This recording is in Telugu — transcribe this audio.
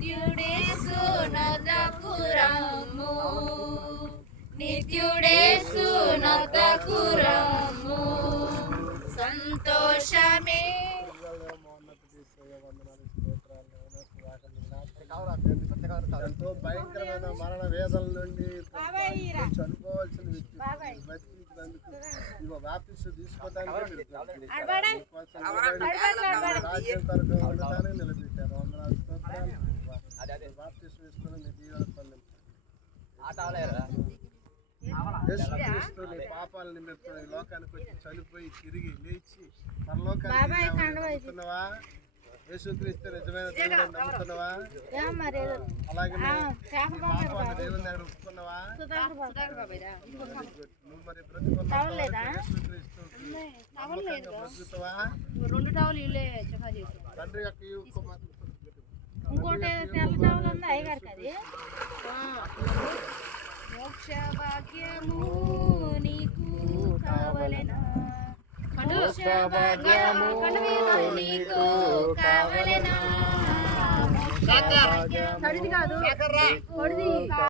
నిత్యుడేసు నొద్దకు రమ్ము నిత్యుడేసు నొద్దకు రమ్ము సంతోషమే. ఎంతో భయంకరమైన మరణ వేదల నుండి చనిపోవాల్సిన వ్యక్తి బతికించినందుకు ఇగో వ్యాపిస్ తీసుకోవడానికి రాజ్యం నిలబెట్టారు. ఈ లోకానికి వచ్చి చనిపోయి తిరిగి లేచి పరలోకానికి నమ్ముతున్నావా? యేసుక్రీస్తు నిజమైన దేవుడు నమ్ముతున్నావా? అలాగే పాపాన్ని దేవుని దగ్గర ఒప్పుకున్నావా? నువ్వు మరి బ్రతుకున్నావా? యేసుక్రీస్తు నమ్మకంగా బ్రతుకుతావా? రెండు టవలు ఇల్లే చఫా చేసి తండ్రి యొక్క ఇంకోటి తెల్ల టవల్? భాగ్యము నీకు కావలెనా. మోక్ష భాగ్యము నీకు కావలెనా. కాదు.